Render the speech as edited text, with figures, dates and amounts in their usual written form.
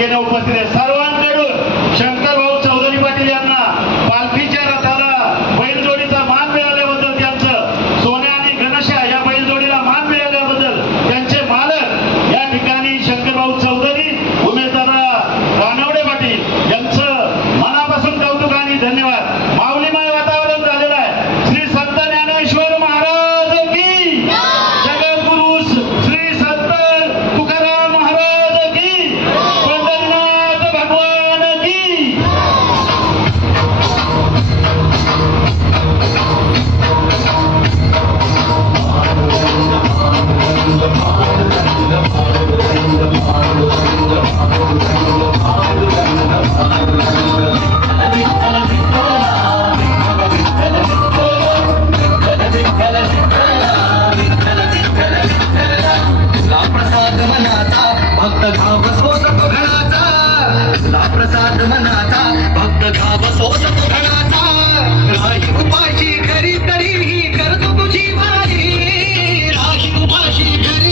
संख्येने उपस्थित आहे. सर्वांकडून शंकर भाऊ चौधरी पाटील यांना पालखीच्या रथाला बैलजोडीचा मान मिळाल्याबद्दल, त्यांचं सोन्या आणि घनश्या या बैलजोडीला मान मिळाल्याबद्दल त्यांचे मालक या ठिकाणी शंकर भाऊ चौधरी उमेदवार रानवडे पाटील यांचं मनापासून कौतुक आणि धन्यवाद. माऊलीमय वातावरण झालेलं आहे. श्री संत ज्ञानेश्वर महाराज की, जगद्गुरु श्री संत तुकाराम महाराज की, पंढरीनाथ भगवान की. प्रसाद मनाचा भक्त घाव सोसतो घरा.